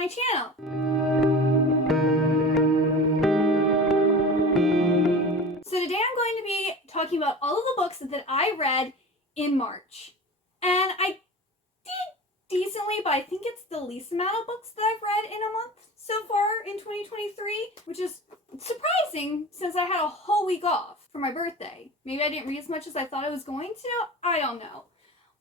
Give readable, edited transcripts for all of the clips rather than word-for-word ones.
my channel. So today I'm going to be talking about all of the books that I read in March. And I did decently, but I think it's the least amount of books that I've read in a month so far in 2023, which is surprising since I had a whole week off for my birthday. Maybe I didn't read as much as I thought I was going to. I don't know.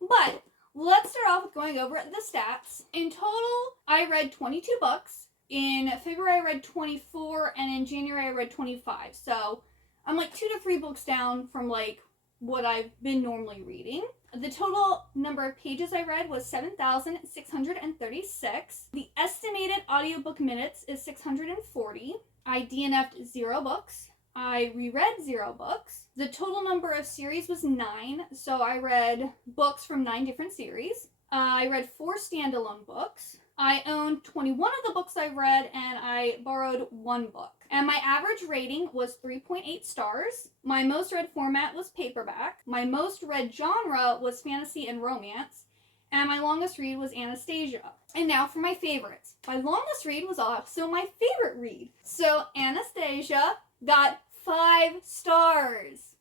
But let's start off with going over the stats. In total, I read 22 books. In February, I read 24, and in January, I read 25. So I'm like 2 to 3 books down from like what I've been normally reading. The total number of pages I read was 7,636. The estimated audiobook minutes is 640. I DNF'd 0 books. I reread 0 books. The total number of series was 9, so I read books from 9 different series. I read 4 standalone books. I owned 21 of the books I read, and I borrowed 1 book. And my average rating was 3.8 stars. My most read format was paperback. My most read genre was fantasy and romance. And my longest read was Anastasia. And now for my favorites. My longest read was also my favorite read. So Anastasia got 5 stars.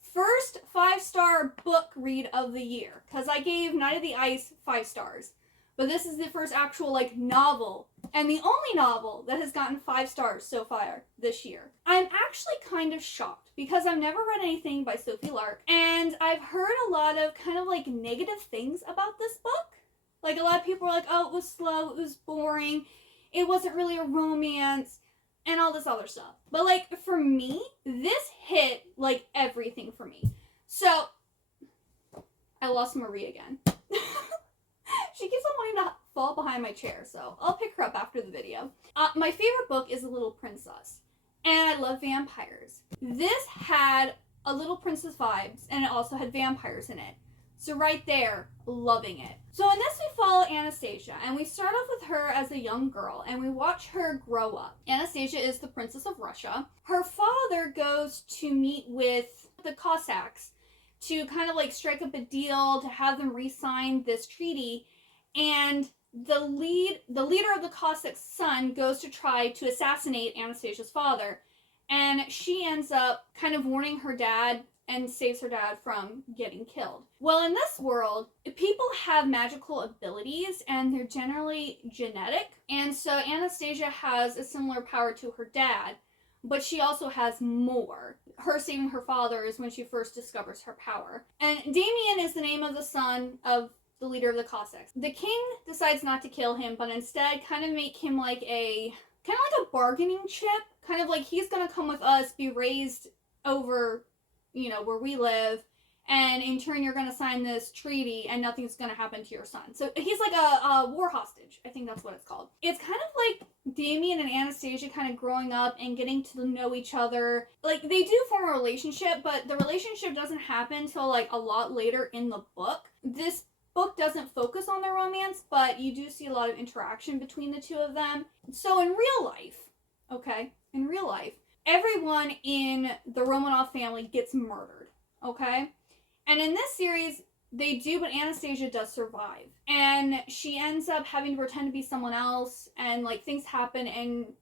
First 5-star book read of the year. Because I gave Night of the Ice 5 stars. But this is the first actual, novel, and the only novel that has gotten 5 stars so far this year. I'm actually kind of shocked, because I've never read anything by Sophie Lark, and I've heard a lot of negative things about this book. A lot of people are like, oh, it was slow, it was boring, it wasn't really a romance, and all this other stuff. But, for me, this hit, everything for me. So, I lost Marie again. She keeps on wanting to fall behind my chair, so I'll pick her up after the video. My favorite book is The Little Princess, and I love vampires. This had a Little Princess vibes, and it also had vampires in it. So right there, loving it. So in this we follow Anastasia, and we start off with her as a young girl, and we watch her grow up. Anastasia is the Princess of Russia. Her father goes to meet with the Cossacks to strike up a deal to have them re-sign this treaty. And the leader of the Cossacks' son goes to try to assassinate Anastasia's father. And she ends up warning her dad and saves her dad from getting killed. Well, in this world, people have magical abilities and they're generally genetic. And so Anastasia has a similar power to her dad, but she also has more. Her saving her father is when she first discovers her power. And Damien is the name of the son of the leader of the Cossacks. The king decides not to kill him, but instead make him like a bargaining chip. He's gonna come with us, be raised over, where we live, and in turn you're gonna sign this treaty and nothing's gonna happen to your son. So he's like a war hostage. I think that's what it's called. It's like Damien and Anastasia growing up and getting to know each other. They do form a relationship, but the relationship doesn't happen till a lot later in the book. This book doesn't focus on their romance, but you do see a lot of interaction between the two of them. So in real life, everyone in the Romanov family gets murdered, okay? And in this series, they do, but Anastasia does survive. And she ends up having to pretend to be someone else, and things happen, and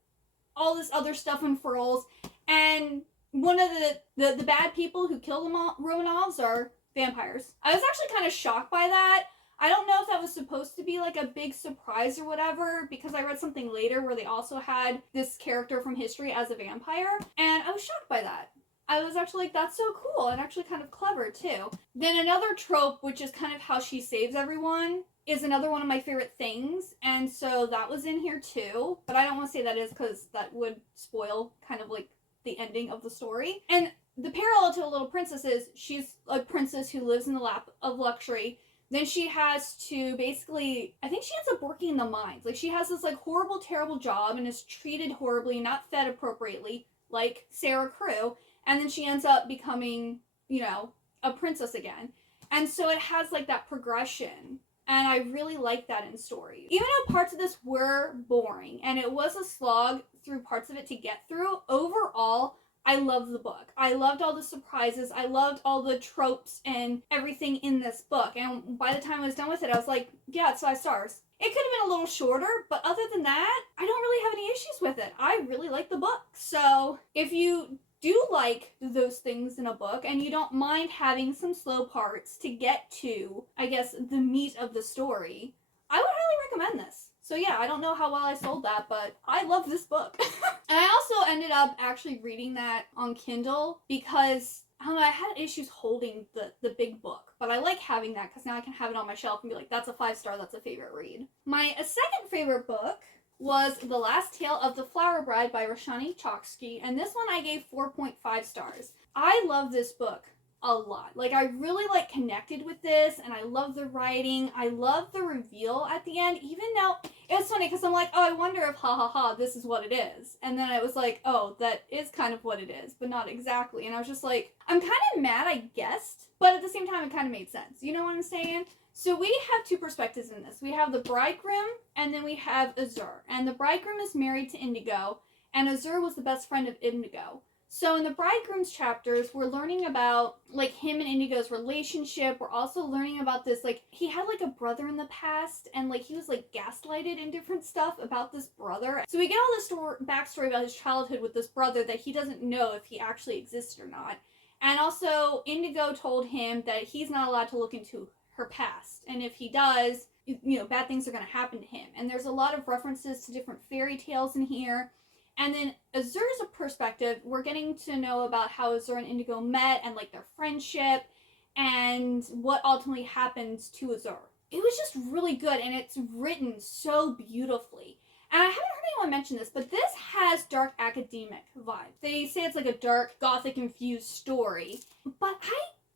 all this other stuff unfurls. And one of the bad people who kill the Romanovs are vampires. I was actually kind of shocked by that. I don't know if that was supposed to be a big surprise or whatever, because I read something later where they also had this character from history as a vampire, and I was shocked by that. I was actually that's so cool, and actually kind of clever too. Then another trope, which is how she saves everyone, is another one of my favorite things, and so that was in here too, but I don't want to say that is because that would spoil the ending of the story. And the parallel to A Little Princess is she's a princess who lives in the lap of luxury. Then she has to basically, I think she ends up working in the mines. She has this horrible, terrible job and is treated horribly, not fed appropriately, like Sarah Crew. And then she ends up becoming, a princess again. And so it has that progression. And I really like that in stories. Even though parts of this were boring and it was a slog through parts of it to get through, overall, I loved the book. I loved all the surprises. I loved all the tropes and everything in this book. And by the time I was done with it, I was like, yeah, it's 5 stars. It could have been a little shorter, but other than that, I don't really have any issues with it. I really like the book. So if you do like those things in a book and you don't mind having some slow parts to get to, I guess, the meat of the story, I would highly recommend this. So yeah, I don't know how well I sold that, but I love this book. And I also ended up actually reading that on Kindle because I don't know, I had issues holding the big book, but I like having that because now I can have it on my shelf and be like, that's a 5 star, that's a favorite read. My second favorite book was The Last Tale of the Flower Bride by Roshani Chokshi, and this one I gave 4.5 stars. I love this book a lot. Like, I really, like, connected with this, and I love the writing. I love the reveal at the end, even though it was funny because I'm like, oh, I wonder if this is what it is. And then I was like, oh, that is kind of what it is, but not exactly. And I was just like, I'm kind of mad I guessed, but at the same time, it kind of made sense. You know what I'm saying? So we have 2 perspectives in this. We have the bridegroom, and then we have Azur. And the bridegroom is married to Indigo, and Azur was the best friend of Indigo. So in the bridegroom's chapters, we're learning about, like, him and Indigo's relationship. We're also learning about this, like, he had, like, a brother in the past, and, like, he was, like, gaslighted and different stuff about this brother. So we get all this backstory about his childhood with this brother that he doesn't know if he actually existed or not. And also, Indigo told him that he's not allowed to look into her past, and if he does, you know, bad things are going to happen to him. And there's a lot of references to different fairy tales in here. And then Azur's perspective, we're getting to know about how Azur and Indigo met and, like, their friendship and what ultimately happens to Azur. It was just really good, and it's written so beautifully. And I haven't heard anyone mention this, but this has dark academic vibes. They say it's like a dark, gothic-infused story. But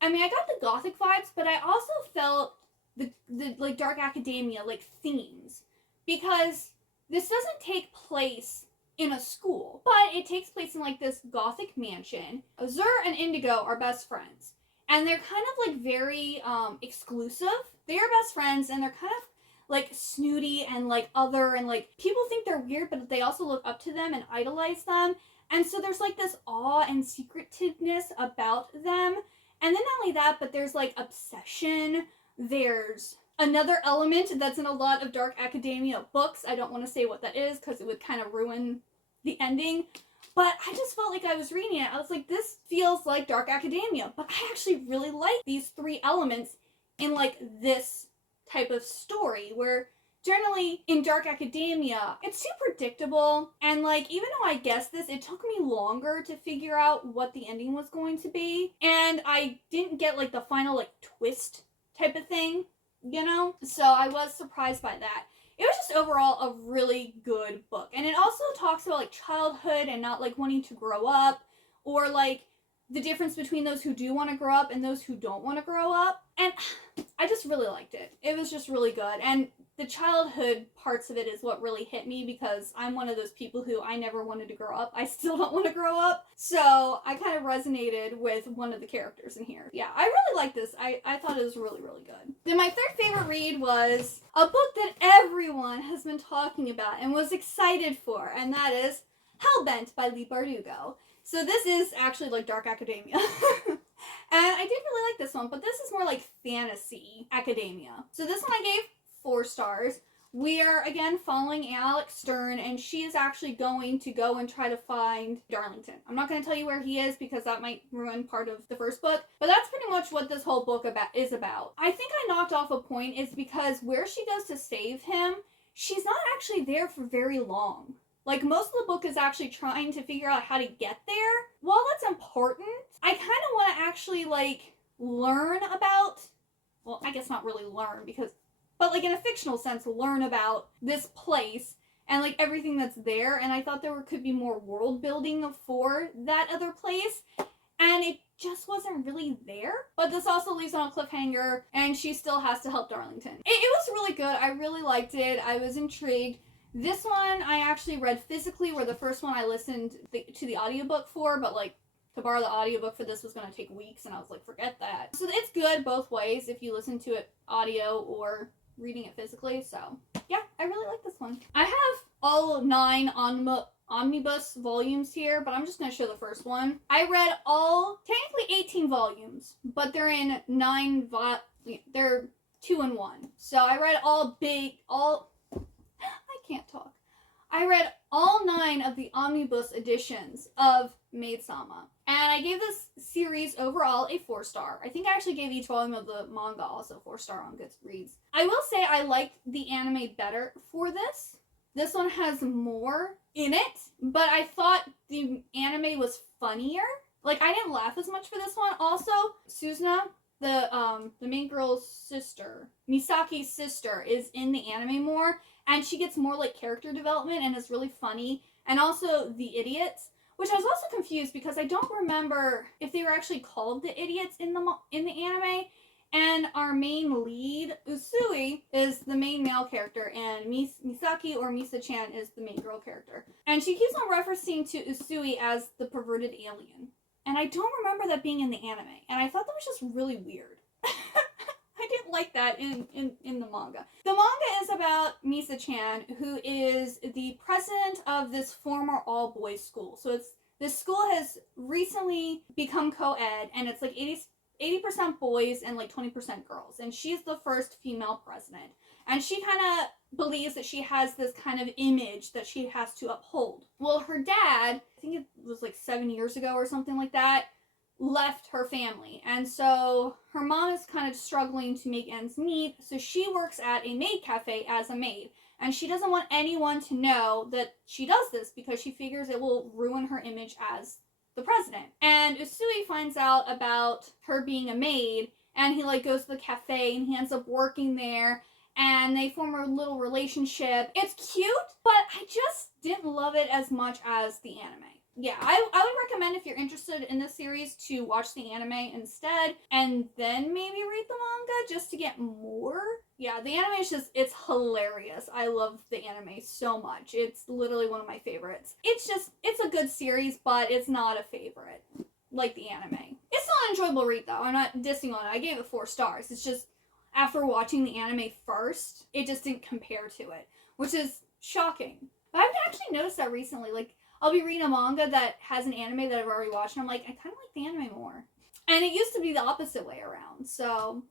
I mean, I got the gothic vibes, but I also felt the like, dark academia, like, themes. Because this doesn't take place in a school, but it takes place in, like, this gothic mansion. Azur and Indigo are best friends, and they're kind of, like, very exclusive. They are best friends, and they're kind of, like, snooty and, like, other, and, like, people think they're weird, but they also look up to them and idolize them. And so there's, like, this awe and secretiveness about them. And then not only that, but there's, like, obsession. There's another element that's in a lot of dark academia books. I don't want to say what that is because it would kind of ruin the ending. But I just felt like I was reading it. I was like, this feels like dark academia. But I actually really like these 3 elements in, like, this type of story where generally in dark academia, it's too predictable. And, like, even though I guessed this, it took me longer to figure out what the ending was going to be. And I didn't get, like, the final, like, twist type of thing, you know? So I was surprised by that. It was just overall a really good book. And it also talks about, like, childhood and not, like, wanting to grow up, or, like, the difference between those who do want to grow up and those who don't want to grow up. And I just really liked it. It was just really good. And the childhood parts of it is what really hit me, because I'm one of those people who I never wanted to grow up. I still don't want to grow up. So I kind of resonated with one of the characters in here. Yeah, I really liked this. I thought it was really, really good. Then my third favorite read was a book that everyone has been talking about and was excited for, and that is Hellbent by Leigh Bardugo. So this is actually, like, dark academia. And I did really like this one, but this is more like fantasy academia. So this one I gave 4 stars. We are, again, following Alex Stern, and she is actually going to go and try to find Darlington. I'm not going to tell you where he is because that might ruin part of the first book, but that's pretty much what this whole book is about. I think I knocked off a point is because where she goes to save him, she's not actually there for very long. Like, most of the book is actually trying to figure out how to get there. While that's important, I kind of want to actually, like, learn about, well, I guess not really learn but, like, in a fictional sense, learn about this place and, like, everything that's there. And I thought there could be more world building for that other place. And it just wasn't really there. But this also leaves on a cliffhanger, and she still has to help Darlington. It was really good. I really liked it. I was intrigued. This one I actually read physically, where the first one I listened to the audiobook for, but, like, to borrow the audiobook for this was going to take weeks, and I was like, forget that. So it's good both ways if you listen to it audio or reading it physically. So yeah, I really like this one. I have all 9 omnibus volumes here, but I'm just going to show the first one. I read technically 18 volumes, but they're in they're 2 in 1. So I read I can't talk. I read all 9 of the omnibus editions of Maid Sama. And I gave this series overall a 4-star. I think I actually gave each volume of the manga also 4-star on Goodreads. I will say I liked the anime better for this. This one has more in it, but I thought the anime was funnier. Like, I didn't laugh as much for this one. Also, Suzuna, the main girl's sister, Misaki's sister, is in the anime more, and she gets more like character development and is really funny. And also the idiots, which I was also confused because I don't remember if they were actually called the idiots in the anime. And our main lead, Usui, is the main male character, and Misaki or Misa-chan is the main girl character. And she keeps on referencing to Usui as the perverted alien. And I don't remember that being in the anime. And I thought that was just really weird. I didn't like that in the manga. The manga is about Misa-chan, who is the president of this former all-boys school. So this school has recently become co-ed, and it's like 80% boys and like 20% girls. And she's the first female president. And she kind of believes that she has this kind of image that she has to uphold. Well, her dad, I think it was like 7 years ago or something like that, left her family. And so her mom is kind of struggling to make ends meet. So she works at a maid cafe as a maid. And she doesn't want anyone to know that she does this because she figures it will ruin her image as the president. And Usui finds out about her being a maid, and he like goes to the cafe and he ends up working there, and they form a little relationship. It's cute, but I just didn't love it as much as the anime. Yeah, I would recommend if you're interested in this series to watch the anime instead, and then maybe read the manga just to get more. Yeah, the anime is just, it's hilarious. I love the anime so much. It's literally one of my favorites. It's a good series, but it's not a favorite like the anime. It's not an enjoyable read though. I'm not dissing on it. I gave it 4 stars. It's just, after watching the anime first, it just didn't compare to it, which is shocking. But I've actually noticed that recently. Like, I'll be reading a manga that has an anime that I've already watched, and I'm like, I kind of like the anime more. And it used to be the opposite way around, so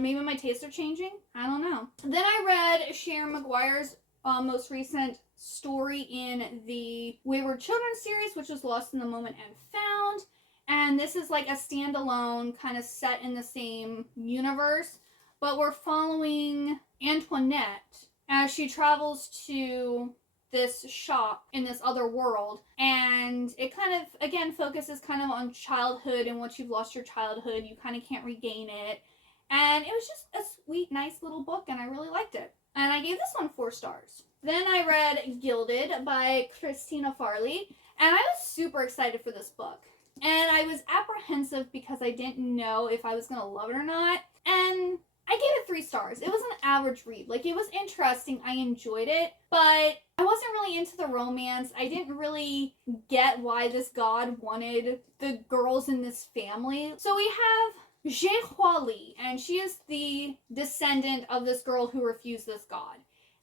maybe my tastes are changing? I don't know. Then I read Sharon Maguire's most recent story in the Wayward Children series, which was Lost in the Moment and Found. And this is like a standalone, kind of set in the same universe, but we're following Antoinette as she travels to this shop in this other world, and it kind of, again, focuses kind of on childhood, and once you've lost your childhood, you kind of can't regain it. And it was just a sweet, nice little book, and I really liked it. And I gave this one 4 stars. Then I read Gilded by Christina Farley, and I was super excited for this book. And I was apprehensive because I didn't know if I was going to love it or not. And I gave it 3 stars. It was an average read. Like, it was interesting. I enjoyed it, but I wasn't really into the romance. I didn't really get why this god wanted the girls in this family. So we have Jehua Li, and she is the descendant of this girl who refused this god.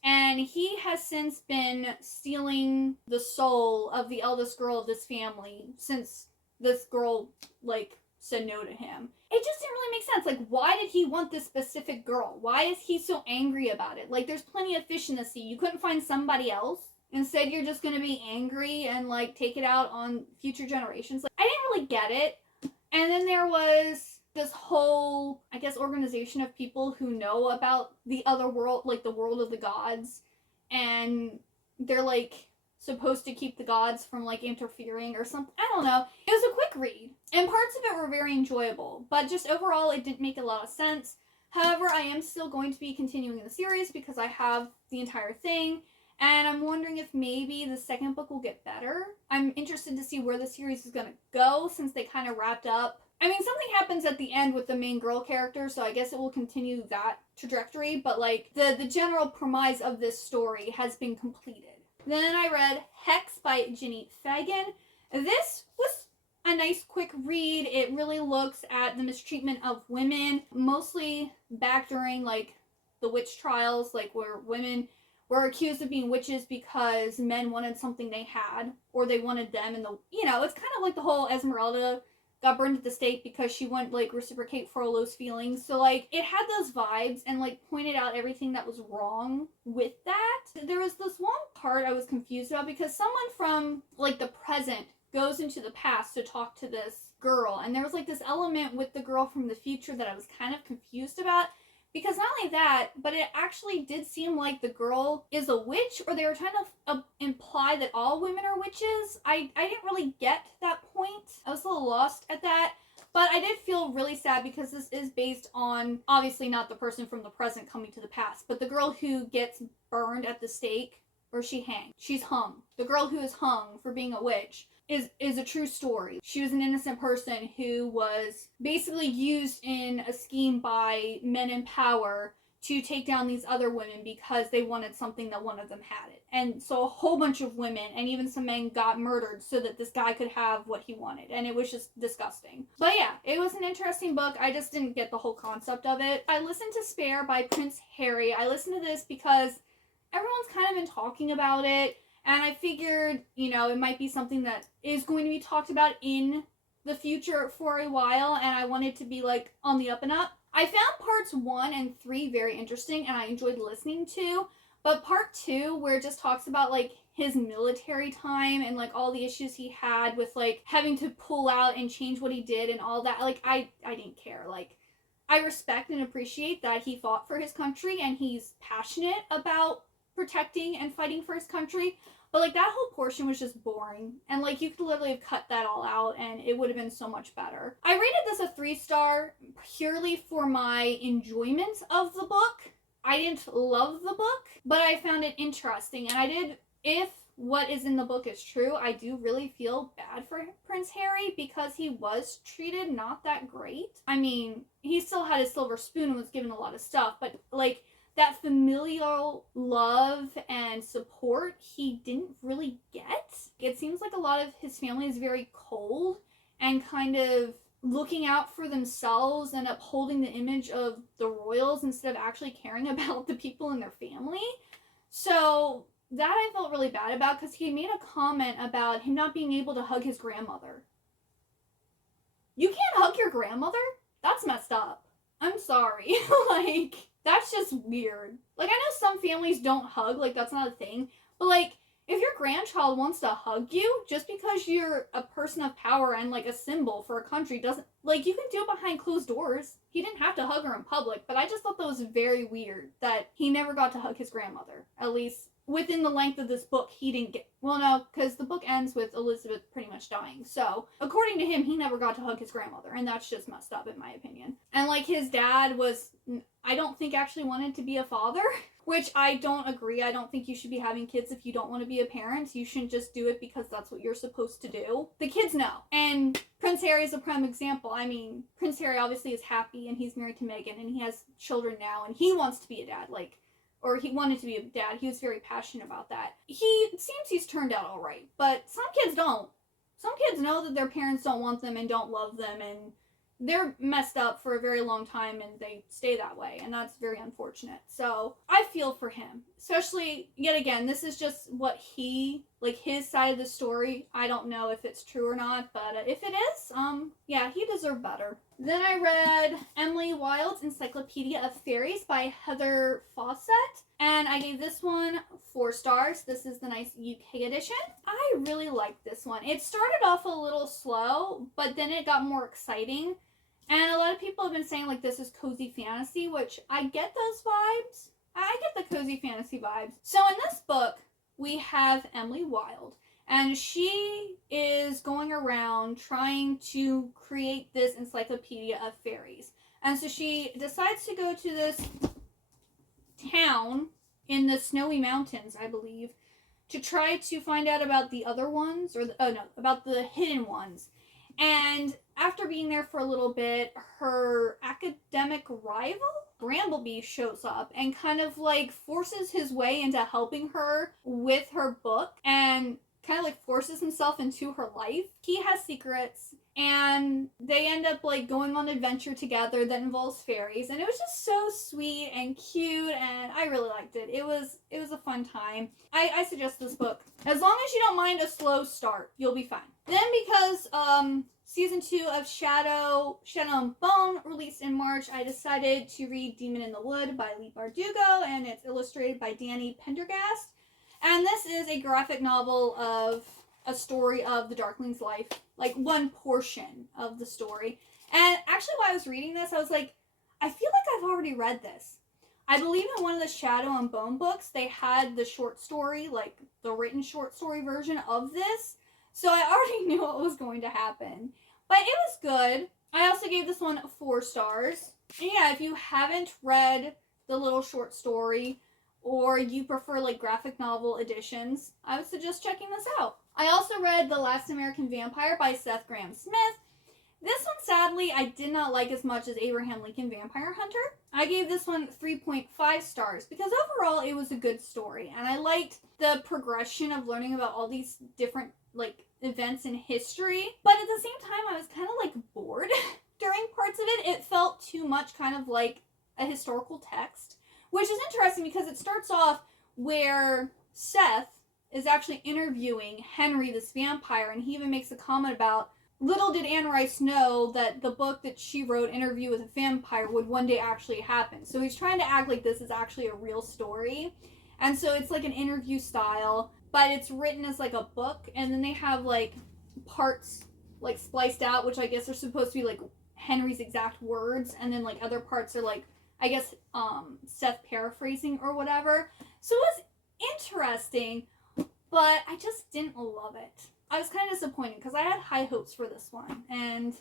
And he has since been stealing the soul of the eldest girl of this family since this girl, like, said no to him. It just didn't really make sense. Like, why did he want this specific girl? Why is he so angry about it? Like, there's plenty of fish in the sea. You couldn't find somebody else? Instead, you're just gonna be angry and, like, take it out on future generations. Like, I didn't really get it. And then there was this whole, I guess, organization of people who know about the other world, like the world of the gods. And they're, like, supposed to keep the gods from, like, interfering or something. I don't know. It was a quick read, and parts of it were very enjoyable, but just overall it didn't make a lot of sense. However, I am still going to be continuing the series because I have the entire thing, and I'm wondering if maybe the second book will get better. I'm interested to see where the series is going to go since they kind of wrapped up. I mean, something happens at the end with the main girl character, so I guess it will continue that trajectory, but, like, the general premise of this story has been completed. Then I read Hex by Ginny Fagan. This was a nice quick read. It really looks at the mistreatment of women, mostly back during, like, the witch trials, like, where women were accused of being witches because men wanted something they had, or they wanted them, and it's kind of like the whole Esmeralda got burned at the stake because she wouldn't, like, reciprocate Frollo's feelings. So, like, it had those vibes and, like, pointed out everything that was wrong with that. There was this one part I was confused about because someone from, like, the present goes into the past to talk to this girl, and there was, like, this element with the girl from the future that I was kind of confused about. Because not only that, but it actually did seem like the girl is a witch, or they were trying to imply that all women are witches. I didn't really get that point. I was a little lost at that. But I did feel really sad because this is based on, obviously not the person from the present coming to the past, but the girl who gets burned at the stake, or she hangs. She's hung. The girl who is hung for being a witch is a true story. She was an innocent person who was basically used in a scheme by men in power to take down these other women because they wanted something that one of them had it. And so a whole bunch of women and even some men got murdered so that this guy could have what he wanted. And it was just disgusting. But yeah, it was an interesting book. I just didn't get the whole concept of it. I listened to Spare by Prince Harry. I listened to this because everyone's kind of been talking about it. And I figured, it might be something that is going to be talked about in the future for a while, and I wanted to be, like, on the up and up. I found parts 1 and 3 very interesting, and I enjoyed listening to, but part 2, where it just talks about, like, his military time and, like, all the issues he had with, like, having to pull out and change what he did and all that, like, I didn't care. Like, I respect and appreciate that he fought for his country, and he's passionate about protecting and fighting for his country. But, like, that whole portion was just boring. And, like, you could literally have cut that all out and it would have been so much better. I rated this a 3-star purely for my enjoyment of the book. I didn't love the book, but I found it interesting. And if what is in the book is true, I do really feel bad for Prince Harry because he was treated not that great. I mean, he still had his silver spoon and was given a lot of stuff, but, like, that familial love and support he didn't really get. It seems like a lot of his family is very cold and kind of looking out for themselves and upholding the image of the royals instead of actually caring about the people in their family. So that I felt really bad about because he made a comment about him not being able to hug his grandmother. You can't hug your grandmother? That's messed up. I'm sorry. Like, that's just weird. Like, I know some families don't hug, like, that's not a thing. But, like, if your grandchild wants to hug you, just because you're a person of power and, like, a symbol for a country doesn't, like, you can do it behind closed doors. He didn't have to hug her in public, but I just thought that was very weird that he never got to hug his grandmother. At least within the length of this book, he didn't get, well, no, because the book ends with Elizabeth pretty much dying. So, according to him, he never got to hug his grandmother, and that's just messed up in my opinion. And, like, his dad was, I don't think actually wanted to be a father, which I don't agree. I don't think you should be having kids if you don't want to be a parent. You shouldn't just do it because that's what you're supposed to do. The kids know. And Prince Harry is a prime example. I mean, Prince Harry obviously is happy, and he's married to Meghan, and he has children now, and he wants to be a dad, like, or he wanted to be a dad. He was very passionate about that. He's turned out all right, but some kids don't. Some kids know that their parents don't want them and don't love them, and they're messed up for a very long time, and they stay that way, and that's very unfortunate. So I feel for him, especially, yet again, this is just what his side of the story. I don't know if it's true or not, but if it is, yeah, he deserved better. Then I read Emily Wilde's Encyclopedia of Fairies by Heather Fawcett, and I gave this one 4 stars. This is the nice UK edition. I really liked this one. It started off a little slow, but then it got more exciting. And a lot of people have been saying, like, this is cozy fantasy, which I get those vibes. I get the cozy fantasy vibes. So in this book, we have Emily Wilde, and she is going around trying to create this encyclopedia of fairies. And so she decides to go to this town in the snowy mountains, I believe, to try to find out about the other ones, about the hidden ones. And after being there for a little bit, her academic rival, Brambleby, shows up and kind of, like, forces his way into helping her with her book and kind of, like, forces himself into her life. He has secrets, and they end up like going on an adventure together that involves fairies, and it was just so sweet and cute, and I really liked it. It was a fun time. I suggest this book. As long as you don't mind a slow start, you'll be fine. Then because season 2 of Shadow and Bone released in March, I decided to read Demon in the Wood by Leigh Bardugo, and it's illustrated by Danny Pendergast. And this is a graphic novel of a story of the Darkling's life, like one portion of the story. And actually while I was reading this, I was like, I feel like I've already read this. I believe in one of the Shadow and Bone books, they had the short story, like the written short story version of this. So I already knew what was going to happen. But it was good. I also gave this one 4 stars. And yeah, if you haven't read the little short story, or you prefer like graphic novel editions, I would suggest checking this out. I also read The Last American Vampire by Seth Grahame-Smith. This one, sadly, I did not like as much as Abraham Lincoln Vampire Hunter. I gave this one 3.5 stars because overall it was a good story, and I liked the progression of learning about all these different like events in history. But at the same time, I was kind of like bored during parts of it. It felt too much kind of like a historical text, which is interesting because it starts off where Seth is actually interviewing Henry, this vampire, and he even makes a comment about, little did Anne Rice know that the book that she wrote, Interview with a Vampire, would one day actually happen. So he's trying to act like this is actually a real story. And so it's like an interview style, but it's written as like a book, and then they have like parts like spliced out, which I guess are supposed to be like Henry's exact words, and then like other parts are like, I guess, Seth paraphrasing or whatever. So it was interesting, but I just didn't love it. I was kind of disappointed because I had high hopes for this one, and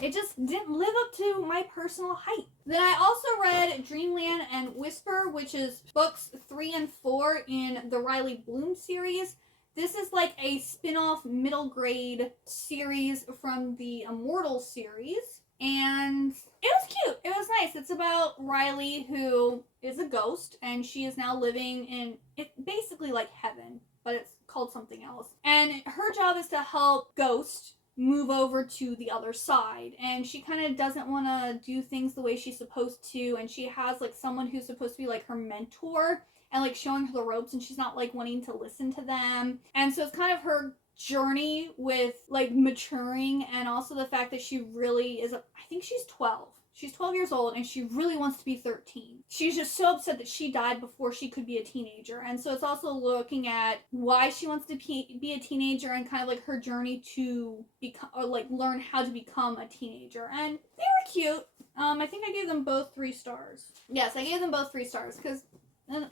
it just didn't live up to my personal hype. Then I also read Dreamland and Whisper, which is books 3 and 4 in the Riley Bloom series. This is like a spin-off middle grade series from the Immortal series. And it was cute. It was nice. It's about Riley, who is a ghost, and she is now living in it basically like heaven, but it's called something else. And her job is to help Ghost move over to the other side. And she kind of doesn't want to do things the way she's supposed to. And she has like someone who's supposed to be like her mentor and like showing her the ropes, and she's not like wanting to listen to them. And so it's kind of her journey with like maturing, and also the fact that she really is, I think she's 12. She's 12 years old, and she really wants to be 13. She's just so upset that she died before she could be a teenager. And so it's also looking at why she wants to be a teenager, and kind of like her journey to become, or like learn how to become a teenager. And they were cute. I think I gave them both 3 stars. Yes, I gave them both 3 stars because,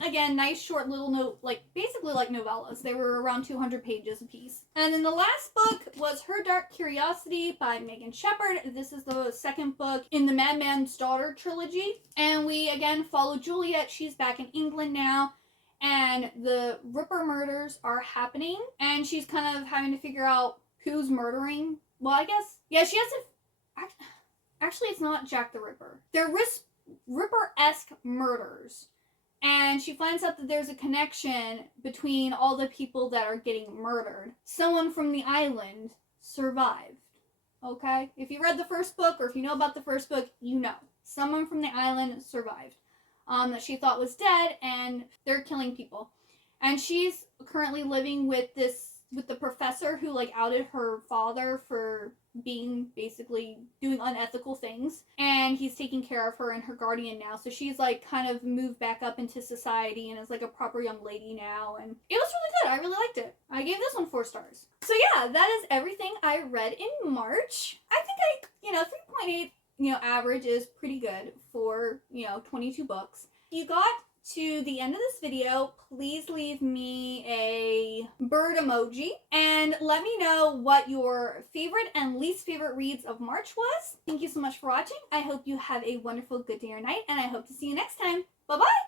again, nice short little note, like basically like novellas. They were around 200 pages a piece. And then the last book was Her Dark Curiosity by Megan Shepherd. This is the second book in the Madman's Daughter trilogy. And we again follow Juliet. She's back in England now, and the Ripper murders are happening, and she's kind of having to figure out who's murdering. Well, I guess, yeah, she has to, actually it's not Jack the Ripper. They're Ripper-esque murders. And she finds out that there's a connection between all the people that are getting murdered. Someone from the island survived. Okay? If you read the first book, or if you know about the first book, you know. Someone from the island survived. That she thought was dead, and they're killing people. And she's currently living with the professor who like outed her father for being basically doing unethical things, and he's taking care of her and her guardian now. So she's like kind of moved back up into society and is like a proper young lady now, and it was really good. I really liked it. I gave this one 4 stars. So yeah, that is everything I read in March. I think 3.8 average is pretty good for 22 books. If you got to the end of this video, please leave me a bird emoji and let me know what your favorite and least favorite reads of March was. Thank you so much for watching. I hope you have a wonderful good day or night, and I hope to see you next time. Bye-bye!